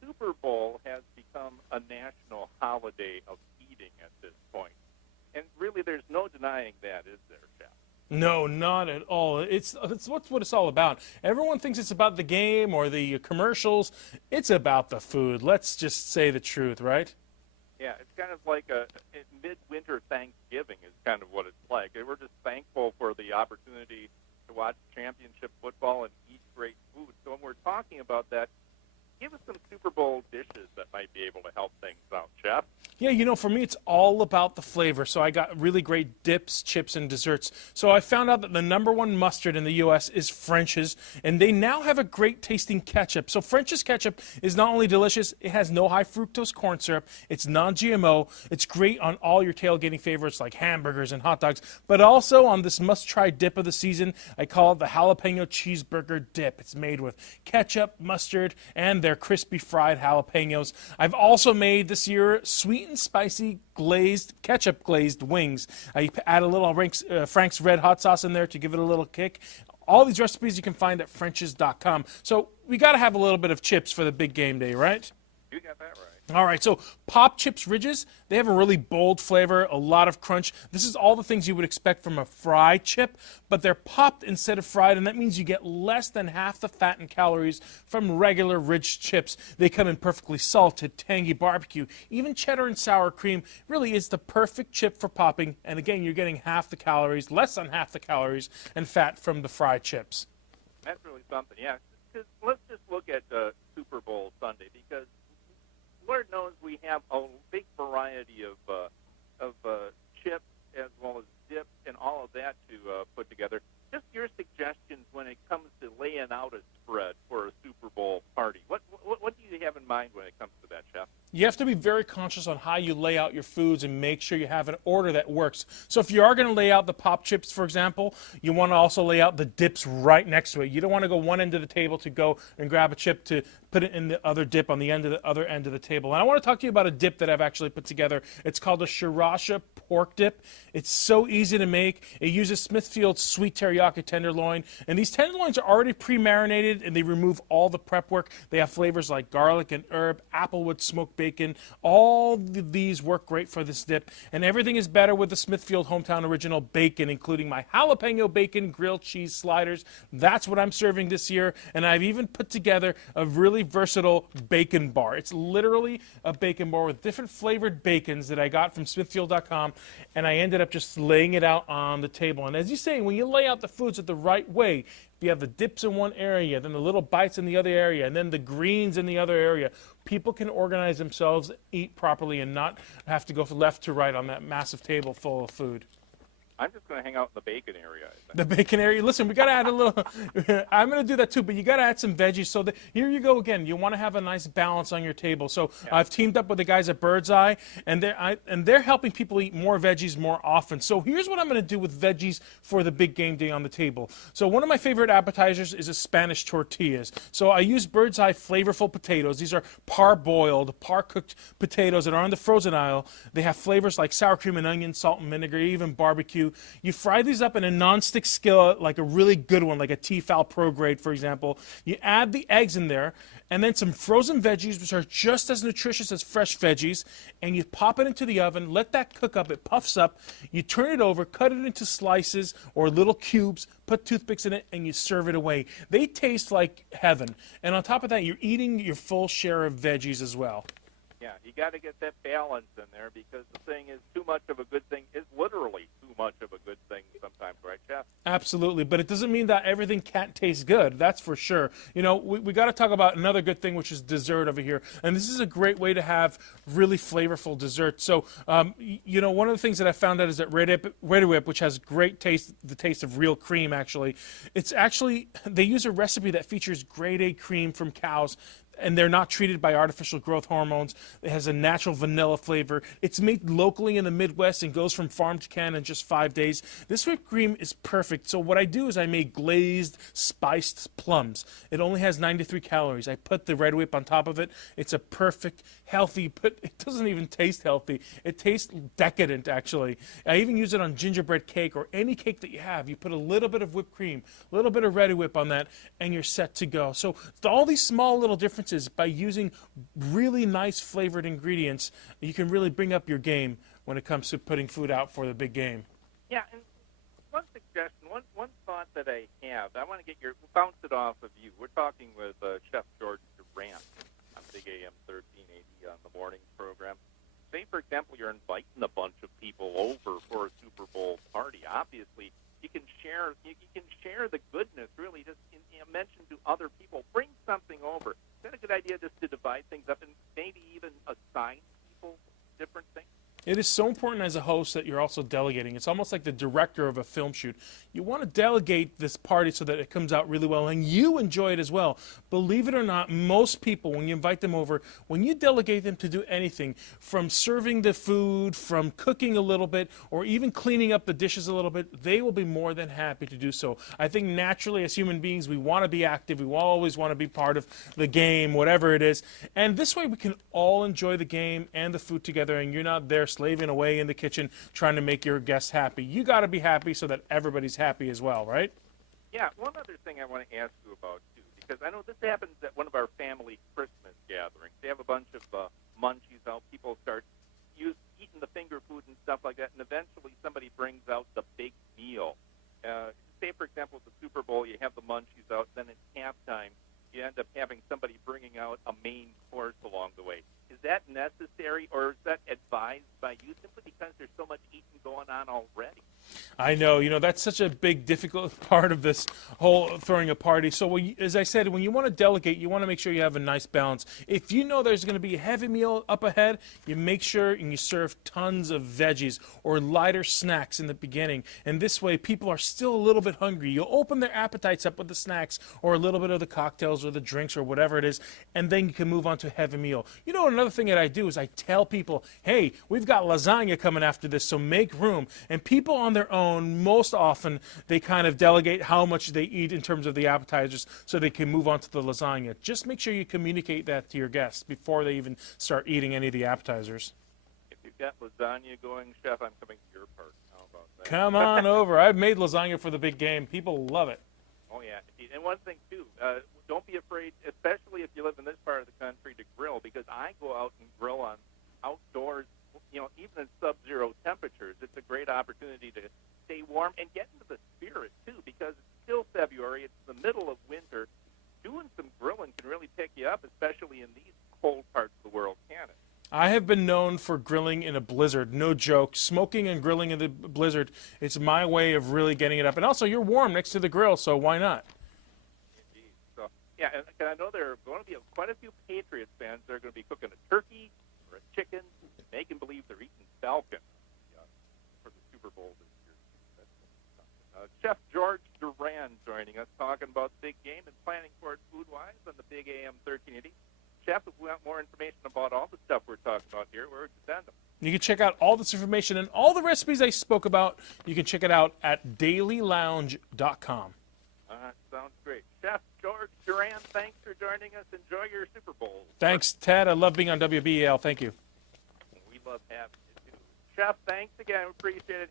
Super Bowl has become a national holiday of eating at this point. And really, there's no denying that, is there, Jeff? No, not at all. It's what it's all about. Everyone thinks it's about the game or the commercials. It's about the food. Let's just say the truth, right? Yeah, it's kind of like a midwinter Thanksgiving is kind of what it's like. And we're just thankful for the opportunity to watch championship football and eat great food. So when we're talking about that, give us some Super Bowl dishes that might be able to help things out, Chef. Yeah, for me, it's all about the flavor. So I got really great dips, chips, and desserts. So I found out that the #1 mustard in the U.S. is French's, and they now have a great tasting ketchup. So French's ketchup is not only delicious, it has no high fructose corn syrup, it's non-GMO, it's great on all your tailgating favorites like hamburgers and hot dogs, but also on this must-try dip of the season, I call it the jalapeno cheeseburger dip. It's made with ketchup, mustard, and their crispy fried jalapenos. I've also made this year sweet and spicy ketchup glazed wings. I add a little Frank's Red Hot sauce in there to give it a little kick. All these recipes you can find at French's.com. So we got to have a little bit of chips for the big game day, right? You got that right. All right, so Pop Chips Ridges, they have a really bold flavor, a lot of crunch. This is all the things you would expect from a fried chip, but they're popped instead of fried, and that means you get less than half the fat and calories from regular Ridge chips. They come in perfectly salted, tangy barbecue, even cheddar and sour cream. Really is the perfect chip for popping, and again, you're getting half the calories, less than half the calories, and fat from the fried chips. That's really something, yeah. Let's just look at Super Bowl Sunday, because Lord knows we have a big variety of chips as well as dips and all of that to put together. Just your suggestions when it comes to laying out a spread for a Super Bowl party. What do you have in mind when it comes to that, Chef? You have to be very conscious on how you lay out your foods and make sure you have an order that works. So if you are going to lay out the pop chips, for example, you want to also lay out the dips right next to it. You don't want to go one end of the table to go and grab a chip to put it in the other dip on the other end of the table. And I want to talk to you about a dip that I've actually put together. It's called a sriracha pork dip. It's so easy to make. It uses Smithfield's sweet teriyaki tenderloin. And these tenderloins are already pre-marinated, and they remove all the prep work. They have flavors like garlic and herb, applewood smoked bacon. All of these work great for this dip. And everything is better with the Smithfield Hometown Original bacon, including my jalapeno bacon grilled cheese sliders. That's what I'm serving this year. And I've even put together a really versatile bacon bar. It's literally a bacon bar with different flavored bacons that I got from Smithfield.com, and I ended up just laying it out on the table. And as you say, when you lay out the foods the right way, if you have the dips in one area, then the little bites in the other area, and then the greens in the other area, people can organize themselves, eat properly, and not have to go from left to right on that massive table full of food. I'm just going to hang out in the bacon area, I think. The bacon area. Listen, we got to add a little. I'm going to do that too, but you got to add some veggies. So here you go again. You want to have a nice balance on your table. So yeah. I've teamed up with the guys at Bird's Eye, and they're helping people eat more veggies more often. So here's what I'm going to do with veggies for the big game day on the table. So one of my favorite appetizers is a Spanish tortillas. So I use Bird's Eye flavorful potatoes. These are par-boiled, par-cooked potatoes that are on the frozen aisle. They have flavors like sour cream and onion, salt and vinegar, even barbecue. You fry these up in a non-stick skillet, like a really good one, like a Tefal Pro Grade, for example. You add the eggs in there, and then some frozen veggies, which are just as nutritious as fresh veggies, and you pop it into the oven, let that cook up, it puffs up, you turn it over, cut it into slices or little cubes, put toothpicks in it, and you serve it away. They taste like heaven. And on top of that, you're eating your full share of veggies as well. Yeah, you got to get that balance in there, because the thing is, too much of a good thing is literally too much of a good thing sometimes, right, Chef? Absolutely, but it doesn't mean that everything can't taste good, that's for sure. You know, we got to talk about another good thing, which is dessert over here, and this is a great way to have really flavorful dessert. So, you know, one of the things that I found out is that reddi-wip, which has great taste, the taste of real cream, actually, they use a recipe that features grade A cream from cows, and they're not treated by artificial growth hormones. It has a natural vanilla flavor. It's made locally in the Midwest and goes from farm to can in just 5 days. This whipped cream is perfect. So what I do is I make glazed, spiced plums. It only has 93 calories. I put the reddi-wip on top of it. It's a perfect, healthy, but it doesn't even taste healthy. It tastes decadent, actually. I even use it on gingerbread cake or any cake that you have. You put a little bit of whipped cream, a little bit of reddi-wip on that, and you're set to go. So all these small little differences experiences by using really nice flavored ingredients. You can really bring up your game when it comes to putting food out for the big game. Yeah, and one suggestion, one thought that I have, I want to get bounce it off of you. We're talking with Chef George Duran on Big AM 1380 on the morning program. Say, for example, you're inviting a bunch of people over for a Super Bowl party. Obviously, you can share the goodness, really, just mention to other people. Bring something over. Is that a good idea, just to divide things up and maybe even assign people different things? It is so important as a host that you're also delegating. It's almost like the director of a film shoot. You want to delegate this party so that it comes out really well and you enjoy it as well. Believe it or not, most people, when you invite them over, when you delegate them to do anything, from serving the food, from cooking a little bit, or even cleaning up the dishes a little bit, they will be more than happy to do so. I think naturally as human beings, we want to be active. We always want to be part of the game, whatever it is. And this way we can all enjoy the game and the food together, and you're not there slaving away in the kitchen trying to make your guests happy. You got to be happy so that everybody's happy as well, right? Yeah, one other thing I want to ask you about, too, because I know this happens at one of our family Christmas gatherings. They have a bunch of munchies out. People start eating the finger food and stuff like that, and eventually somebody brings out the big meal. Say, for example, at the Super Bowl, you have the munchies out, then at halftime, you end up having somebody bringing out a main course along the way. Is that necessary, or is that advised by you simply because there's so much eating going on already? I know, that's such a big, difficult part of this whole throwing a party. So as I said, when you want to delegate, you want to make sure you have a nice balance. If you know there's going to be a heavy meal up ahead, you make sure and you serve tons of veggies or lighter snacks in the beginning. And this way, people are still a little bit hungry. You'll open their appetites up with the snacks or a little bit of the cocktails or the drinks or whatever it is, and then you can move on to a heavy meal. Another thing that I do is I tell people, hey, we've got lasagna coming after this, so make room. And people on their own, most often, they kind of delegate how much they eat in terms of the appetizers so they can move on to the lasagna. Just make sure you communicate that to your guests before they even start eating any of the appetizers. If you've got lasagna going, Chef, I'm coming to your party. How about that? Come on over. I've made lasagna for the big game. People love it. Oh, yeah. And one thing, too, don't be afraid, especially if you live in this part of the country, to grill, because I go out and grill on outdoors, even in sub-zero temperatures. It's a great opportunity to stay warm and get into the spirit, too, because it's still February. It's the middle of winter. Doing some grilling can really pick you up, especially in these cold parts of the world, can it? I have been known for grilling in a blizzard, no joke. Smoking and grilling in the blizzard, it's my way of really getting it up. And also, you're warm next to the grill, so why not? Indeed. So, yeah, and I know there are going to be quite a few Patriots fans that are going to be cooking a turkey or a chicken, making believe they're eating falcon for the Super Bowl this year. Chef George Duran joining us, talking about the big game and planning for it food-wise on the Big AM 1380. Chef, if we want more information about all the stuff we're talking about here, where would you send them? You can check out all this information and all the recipes I spoke about. You can check it out at dailylounge.com. Sounds great. Chef George Duran, thanks for joining us. Enjoy your Super Bowl. Thanks, Ted. I love being on WBEL. Thank you. We love having you, too. Chef, thanks again. Appreciate it.